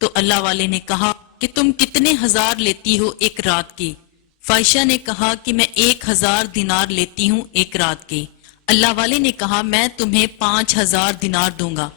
تو اللہ والے نے کہا کہ تم کتنے ہزار لیتی ہو ایک رات کے؟ فائشہ نے کہا کہ میں 1000 دینار لیتی ہوں ایک رات کے۔ اللہ والے نے کہا میں تمہیں 5000 دینار دوں گا،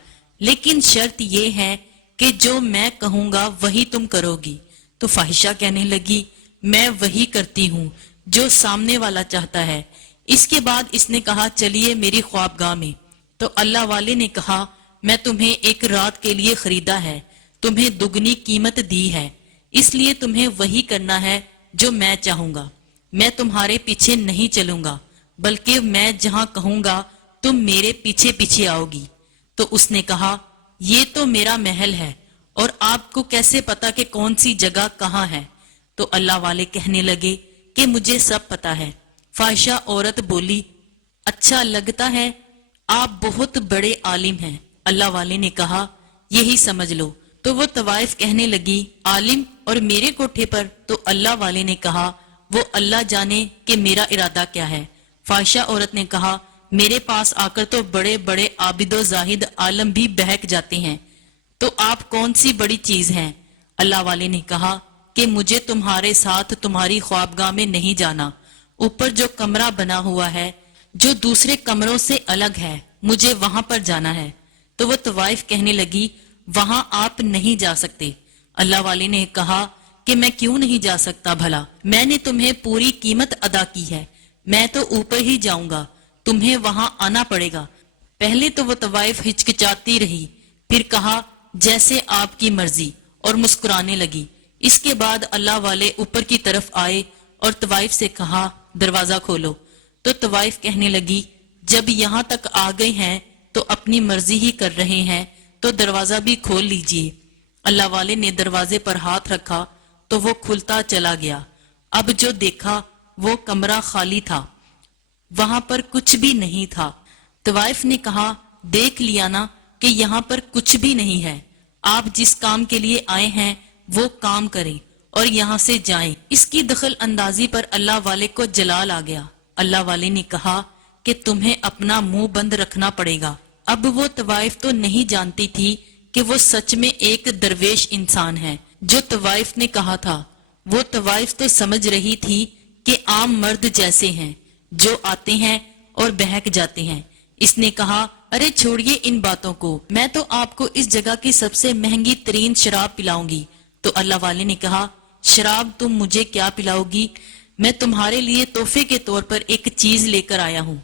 لیکن شرط یہ ہے کہ جو میں کہوں گا وہی تم کرو گی۔ تو فائشہ کہنے لگی میں وہی کرتی ہوں جو سامنے والا چاہتا ہے۔ اس کے بعد اس نے کہا چلیے میری خوابگاہ میں۔ تو اللہ والے نے کہا میں تمہیں ایک رات کے لیے خریدا ہے، تمہیں دگنی قیمت دی ہے، اس لیے تمہیں وہی کرنا ہے جو میں چاہوں گا۔ میں تمہارے پیچھے نہیں چلوں گا، بلکہ میں جہاں کہوں گا تم میرے پیچھے پیچھے آؤ گی۔ تو اس نے کہا یہ تو میرا محل ہے، اور آپ کو کیسے پتا کہ کون سی جگہ کہاں ہے؟ تو اللہ والے کہنے لگے کہ مجھے سب پتا ہے۔ فاحشہ عورت بولی اچھا لگتا ہے، آپ بہت بڑے عالم ہیں۔ اللہ والے نے کہا یہی سمجھ لو۔ تو وہ طوائف کہنے لگی عالم اور میرے کوٹھے پر؟ تو اللہ والے نے کہا وہ اللہ جانے کہ میرا ارادہ کیا ہے۔ فاحشہ عورت نے کہا میرے پاس آ کر تو بڑے بڑے عابد و زاہد عالم بھی بہک جاتے ہیں، تو آپ کون سی بڑی چیز ہیں؟ اللہ والے نے کہا کہ مجھے تمہارے ساتھ تمہاری خوابگاہ میں نہیں جانا، اوپر جو کمرہ بنا ہوا ہے جو دوسرے کمروں سے الگ ہے مجھے وہاں پر جانا ہے۔ تو وہ طوائف کہنے لگی وہاں آپ نہیں جا سکتے۔ اللہ والے نے کہا کہ میں کیوں نہیں جا سکتا بھلا؟ میں نے تمہیں پوری قیمت ادا کی ہے، میں تو اوپر ہی جاؤں گا، تمہیں وہاں آنا پڑے گا۔ پہلے تو وہ طوائف ہچکچاتی رہی، پھر کہا جیسے آپ کی مرضی، اور مسکرانے لگی۔ اس کے بعد اللہ والے اوپر کی طرف آئے اور طوائف سے کہا دروازہ کھولو۔ تو طوائف کہنے لگی جب یہاں تک آ گئے ہیں تو اپنی مرضی ہی کر رہے ہیں، تو دروازہ بھی کھول لیجئے۔ اللہ والے نے دروازے پر ہاتھ رکھا تو وہ کھلتا چلا گیا۔ اب جو دیکھا وہ کمرہ خالی تھا، وہاں پر کچھ بھی نہیں تھا۔ طوائف نے کہا دیکھ لیا نا کہ یہاں پر کچھ بھی نہیں ہے، آپ جس کام کے لیے آئے ہیں وہ کام کریں اور یہاں سے جائیں۔ اس کی دخل اندازی پر اللہ والے کو جلال آ گیا۔ اللہ والے نے کہا کہ تمہیں اپنا منہ بند رکھنا پڑے گا۔ اب وہ طوائف تو نہیں جانتی تھی کہ وہ سچ میں ایک درویش انسان ہے جو طوائف نے کہا تھا۔ وہ طوائف تو سمجھ رہی تھی کہ عام مرد جیسے ہیں جو آتے ہیں اور بہک جاتے ہیں۔ اس نے کہا ارے چھوڑیے ان باتوں کو، میں تو آپ کو اس جگہ کی سب سے مہنگی ترین شراب پلاؤں گی۔ تو اللہ والے نے کہا شراب تم مجھے کیا پلاؤ گی؟ میں تمہارے لیے تحفے کے طور پر ایک چیز لے کر آیا ہوں۔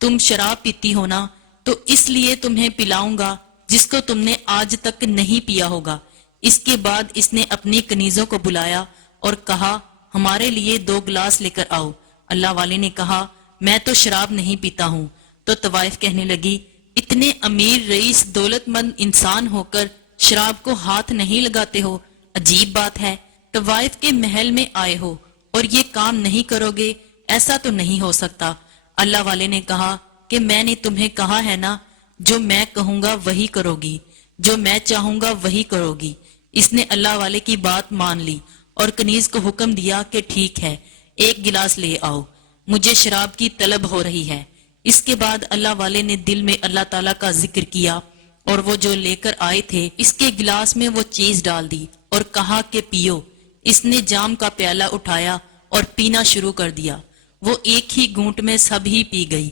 تم شراب پیتی ہو نا، تو اس لیے تمہیں پلاؤں گا جس کو تم نے آج تک نہیں پیا ہوگا۔ اس کے بعد اس نے اپنی کنیزوں کو بلایا اور کہا ہمارے لیے 2 گلاس لے کر آؤ۔ اللہ والے نے کہا میں تو شراب نہیں پیتا ہوں۔ تو طوائف کہنے لگی اتنے امیر رئیس دولت مند انسان ہو کر شراب کو ہاتھ نہیں لگاتے ہو، عجیب بات ہے۔ طوائف کے محل میں آئے ہو اور یہ کام نہیں کرو گے، ایسا تو نہیں ہو سکتا۔ اللہ والے نے کہا کہ میں نے تمہیں کہا ہے نا جو میں کہوں گا وہی کرو گی، جو میں چاہوں گا وہی کرو گی۔ اس نے اللہ والے کی بات مان لی اور کنیز کو حکم دیا کہ ٹھیک ہے 1 گلاس لے آؤ، مجھے شراب کی طلب ہو رہی ہے۔ اس کے بعد اللہ والے نے دل میں اللہ تعالیٰ کا ذکر کیا اور وہ جو لے کر آئے تھے اس کے گلاس میں وہ چیز ڈال دی اور کہا کہ پیو۔ اس نے جام کا پیالہ اٹھایا اور پینا شروع کر دیا۔ وہ ایک ہی گھونٹ میں سب ہی پی گئی۔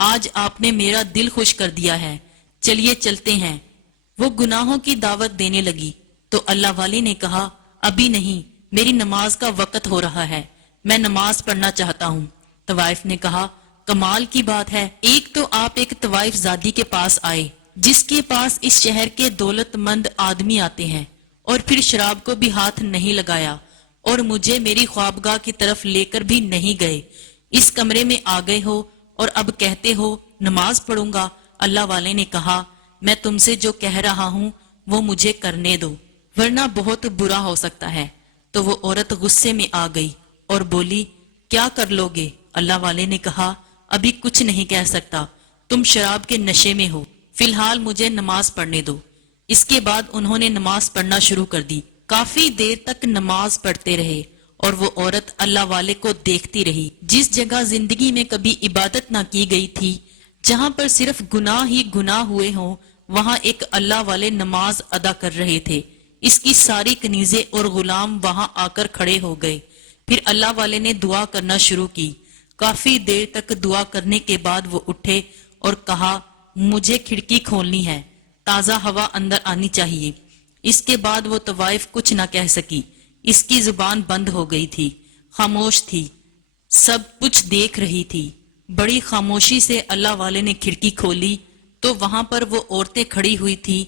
آج آپ نے میرا دل خوش کر دیا ہے، چلیے چلتے ہیں۔ وہ گناہوں کی دعوت دینے لگی تو اللہ والے نے کہا ابھی نہیں، میری نماز کا وقت ہو رہا ہے، میں نماز پڑھنا چاہتا ہوں۔ طوائف نے کہا کمال کی بات ہے، ایک تو آپ ایک طوائف زادی کے پاس آئے جس کے پاس اس شہر کے دولت مند آدمی آتے ہیں، اور پھر شراب کو بھی ہاتھ نہیں لگایا، اور مجھے میری خوابگاہ کی طرف لے کر بھی نہیں گئے۔ اس کمرے میں آ گئے ہو اور اب کہتے ہو نماز پڑھوں گا۔ اللہ والے نے کہا میں تم سے جو کہہ رہا ہوں وہ مجھے کرنے دو، ورنہ بہت برا ہو سکتا ہے۔ تو وہ عورت غصے میں آ گئی اور بولی کیا کر لو گے؟ اللہ والے نے کہا ابھی کچھ نہیں کہہ سکتا، تم شراب کے نشے میں ہو، فی الحال مجھے نماز پڑھنے دو۔ اس کے بعد انہوں نے نماز پڑھنا شروع کر دی۔ کافی دیر تک نماز پڑھتے رہے اور وہ عورت اللہ والے کو دیکھتی رہی۔ جس جگہ زندگی میں کبھی عبادت نہ کی گئی تھی، جہاں پر صرف گناہ ہی گناہ ہوئے ہوں، وہاں ایک اللہ والے نماز ادا کر رہے تھے۔ اس کی ساری کنیزیں اور غلام وہاں آ کر کھڑے ہو گئے۔ پھر اللہ والے نے دعا کرنا شروع کی۔ کافی دیر تک دعا کرنے کے بعد وہ اٹھے اور کہا مجھے کھڑکی کھولنی ہے، تازہ ہوا اندر آنی چاہیے۔ اس کے بعد وہ طوائف کچھ نہ کہہ سکی، اس کی زبان بند ہو گئی تھی، خاموش تھی، سب کچھ دیکھ رہی تھی۔ بڑی خاموشی سے اللہ والے نے کھڑکی کھولی تو وہاں پر وہ عورتیں کھڑی ہوئی تھی،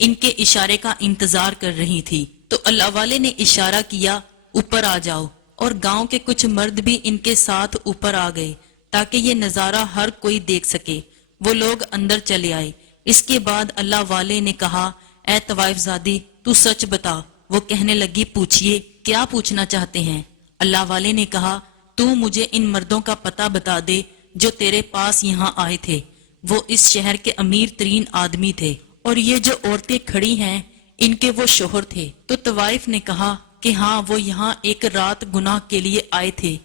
ان کے اشارے کا انتظار کر رہی تھی۔ تو اللہ والے نے اشارہ کیا اوپر آ جاؤ، اور گاؤں کے کچھ مرد بھی ان کے ساتھ اوپر آ گئے تاکہ یہ نظارہ ہر کوئی دیکھ سکے۔ وہ لوگ اندر چلے آئے۔ اس کے بعد اللہ والے نے کہا اے طوائف زادی تو سچ بتا۔ وہ کہنے لگی پوچھئے کیا پوچھنا چاہتے ہیں؟ اللہ والے نے کہا تو مجھے ان مردوں کا پتہ بتا دے جو تیرے پاس یہاں آئے تھے۔ وہ اس شہر کے امیر ترین آدمی تھے، اور یہ جو عورتیں کھڑی ہیں ان کے وہ شوہر تھے۔ تو طوائف نے کہا کہ ہاں وہ یہاں ایک رات گناہ کے لیے آئے تھے،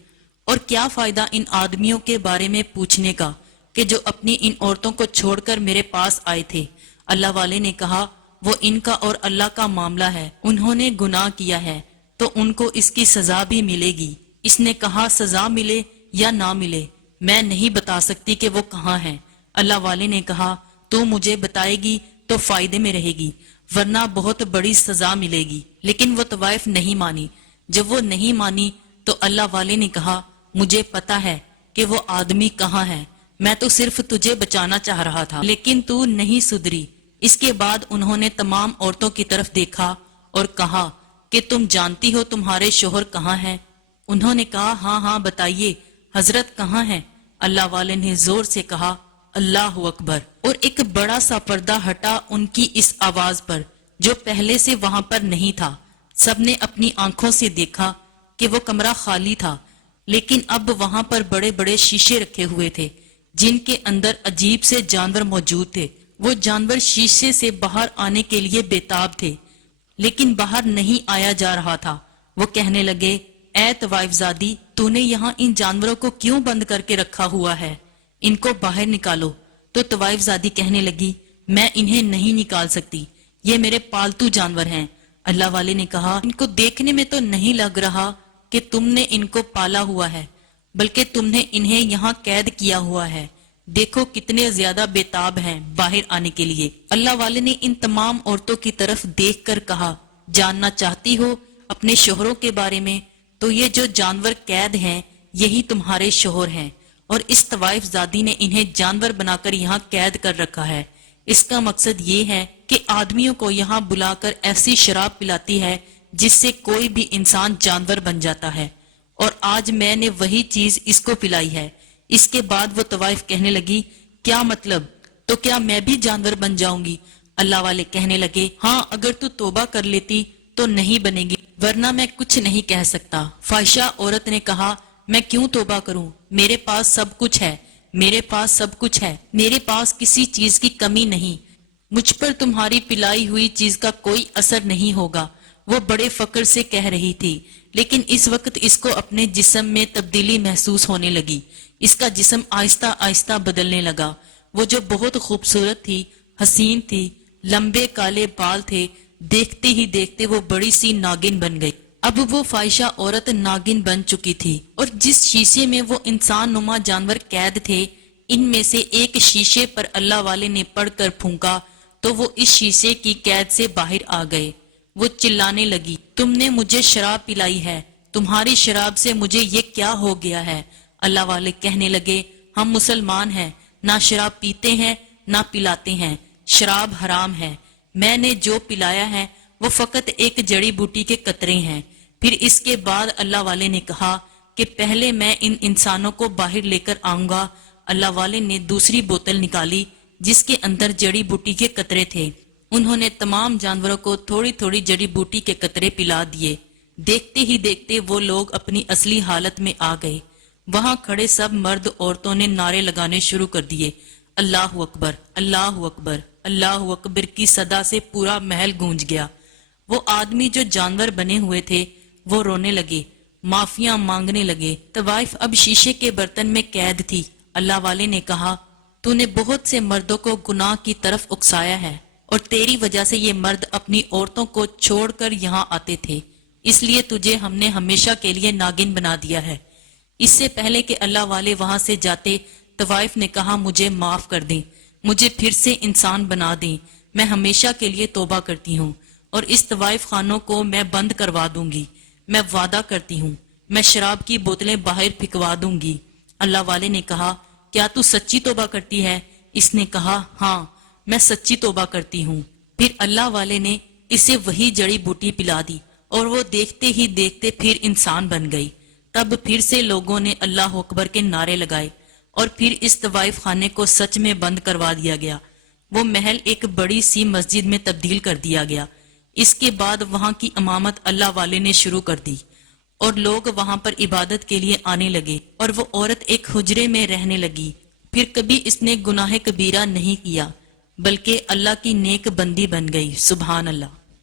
اور کیا فائدہ ان آدمیوں کے بارے میں پوچھنے کا کہ جو اپنی ان عورتوں کو چھوڑ کر میرے پاس آئے تھے۔ اللہ والے نے کہا وہ ان کا اور اللہ کا معاملہ ہے، انہوں نے گناہ کیا ہے تو ان کو اس کی سزا بھی ملے گی۔ اس نے کہا سزا ملے یا نہ ملے میں نہیں بتا سکتی کہ وہ کہاں ہیں۔ اللہ والے نے کہا تو مجھے بتائے گی تو فائدے میں رہے گی، ورنہ بہت بڑی سزا ملے گی۔ لیکن وہ طوائف نہیں مانی۔ جب وہ نہیں مانی تو اللہ والے نے کہا مجھے پتا ہے کہ وہ آدمی کہاں ہے، میں تو صرف تجھے بچانا چاہ رہا تھا، لیکن تو نہیں سدھری۔ اس کے بعد انہوں نے تمام عورتوں کی طرف دیکھا اور کہا کہ تم جانتی ہو تمہارے شوہر کہاں ہیں؟ انہوں نے کہا ہاں ہاں بتائیے، حضرت کہاں ہیں؟ اللہ والے نے زور سے کہا اللہ اکبر، اور ایک بڑا سا پردہ ہٹا ان کی اس آواز پر جو پہلے سے وہاں پر نہیں تھا۔ سب نے اپنی آنکھوں سے دیکھا کہ وہ کمرہ خالی تھا، لیکن اب وہاں پر بڑے بڑے شیشے رکھے ہوئے تھے جن کے اندر عجیب سے جانور موجود تھے۔ وہ جانور شیشے سے باہر آنے کے لیے بےتاب تھے، لیکن باہر نہیں آیا جا رہا تھا۔ وہ کہنے لگے اے طوائف زادی تو نے یہاں ان جانوروں کو کیوں بند کر کے رکھا ہوا ہے؟ ان کو باہر نکالو۔ تو طوائف زادی کہنے لگی میں انہیں نہیں نکال سکتی، یہ میرے پالتو جانور ہیں۔ اللہ والے نے کہا ان کو دیکھنے میں تو نہیں لگ رہا کہ تم نے ان کو پالا ہوا ہے، بلکہ تم نے انہیں یہاں قید کیا ہوا ہے۔ دیکھو کتنے زیادہ بےتاب ہیں باہر آنے کے لیے۔ اللہ والے نے ان تمام عورتوں کی طرف دیکھ کر کہا جاننا چاہتی ہو اپنے شوہروں کے بارے میں؟ تو یہ جو جانور قید ہیں یہی تمہارے شوہر ہیں، اور اس طوائف زادی نے انہیں جانور بنا کر یہاں قید کر رکھا ہے۔ اس کا مقصد یہ ہے کہ آدمیوں کو یہاں بلا کر ایسی شراب پلاتی ہے جس سے کوئی بھی انسان جانور بن جاتا ہے، اور آج میں نے وہی چیز اس کو پلائی ہے۔ اس کے بعد وہ طوائف کہنے لگی کیا مطلب؟ تو کیا میں بھی جانور بن جاؤں گی؟ اللہ والے کہنے لگے ہاں اگر تو توبہ کر لیتی تو نہیں بنے گی، ورنہ میں کچھ نہیں کہہ سکتا۔ فاحشہ عورت نے کہا میں کیوں توبہ کروں؟ میرے پاس سب کچھ ہے، میرے پاس سب کچھ ہے، میرے پاس کسی چیز کی کمی نہیں، مجھ پر تمہاری پلائی ہوئی چیز کا کوئی اثر نہیں ہوگا۔ وہ بڑے فخر سے کہہ رہی تھی، لیکن اس وقت اس کو اپنے جسم میں تبدیلی محسوس ہونے لگی۔ اس کا جسم آہستہ آہستہ بدلنے لگا۔ وہ جو بہت خوبصورت تھی، حسین تھی، لمبے کالے بال تھے، دیکھتے ہی دیکھتے وہ بڑی سی ناگن بن گئی۔ اب وہ فاحشہ عورت ناگن بن چکی تھی، اور جس شیشے میں وہ انسان نما جانور قید تھے ان میں سے ایک شیشے پر اللہ والے نے پڑھ کر پھونکا تو وہ اس شیشے کی قید سے باہر آ گئے۔ وہ چلانے لگی تم نے مجھے شراب پلائی ہے، تمہاری شراب سے مجھے یہ کیا ہو گیا ہے؟ اللہ والے کہنے لگے ہم مسلمان ہیں، نہ شراب پیتے ہیں نہ پلاتے ہیں، شراب حرام ہے۔ میں نے جو پلایا ہے وہ فقط ایک جڑی بوٹی کے قطرے ہیں۔ پھر اس کے بعد اللہ والے نے کہا کہ پہلے میں ان انسانوں کو باہر لے کر آؤں گا۔ اللہ والے نے دوسری بوتل نکالی جس کے اندر جڑی بوٹی کے قطرے تھے۔ انہوں نے تمام جانوروں کو تھوڑی تھوڑی جڑی بوٹی کے قطرے پلا دیے۔ دیکھتے ہی دیکھتے وہ لوگ اپنی اصلی حالت میں آ گئے۔ وہاں کھڑے سب مرد عورتوں نے نعرے لگانے شروع کر دیے، اللہ اکبر اللہ اکبر اللہ اکبر کی صدا سے پورا محل گونج گیا۔ وہ آدمی جو جانور بنے ہوئے تھے وہ رونے لگے، معافیاں مانگنے لگے۔ طوائف اب شیشے کے برتن میں قید تھی۔ اللہ والے نے کہا تو نے بہت سے مردوں کو گناہ کی طرف اکسایا ہے اور تیری وجہ سے یہ مرد اپنی عورتوں کو چھوڑ کر یہاں آتے تھے، اس لیے تجھے ہم نے ہمیشہ کے لیے ناگن بنا دیا ہے۔ اس سے پہلے کہ اللہ والے وہاں سے جاتے، طوائف نے کہا مجھے معاف کر دیں، مجھے پھر سے انسان بنا دیں، میں ہمیشہ کے لیے توبہ کرتی ہوں اور اس طوائف خانوں کو میں بند کروا دوں گی، میں وعدہ کرتی ہوں میں شراب کی بوتلیں باہر پھینکوا دوں گی۔ اللہ والے نے کہا کیا تو سچی توبہ کرتی ہے؟ اس نے کہا ہاں میں سچی توبہ کرتی ہوں۔ پھر اللہ والے نے اسے وہی جڑی بوٹی پلا دی اور وہ دیکھتے ہی دیکھتے پھر انسان بن گئی۔ تب پھر سے لوگوں نے اللہ اکبر کے نعرے لگائے اور پھر اس طوائف خانے کو سچ میں بند کروا دیا گیا۔ وہ محل ایک بڑی سی مسجد میں تبدیل کر دیا گیا۔ اس کے بعد وہاں کی امامت اللہ والے نے شروع کر دی اور لوگ وہاں پر عبادت کے لیے آنے لگے، اور وہ عورت ایک حجرے میں رہنے لگی۔ پھر کبھی اس نے گناہ کبیرہ نہیں کیا بلکہ اللہ کی نیک بندی بن گئی۔ سبحان اللہ۔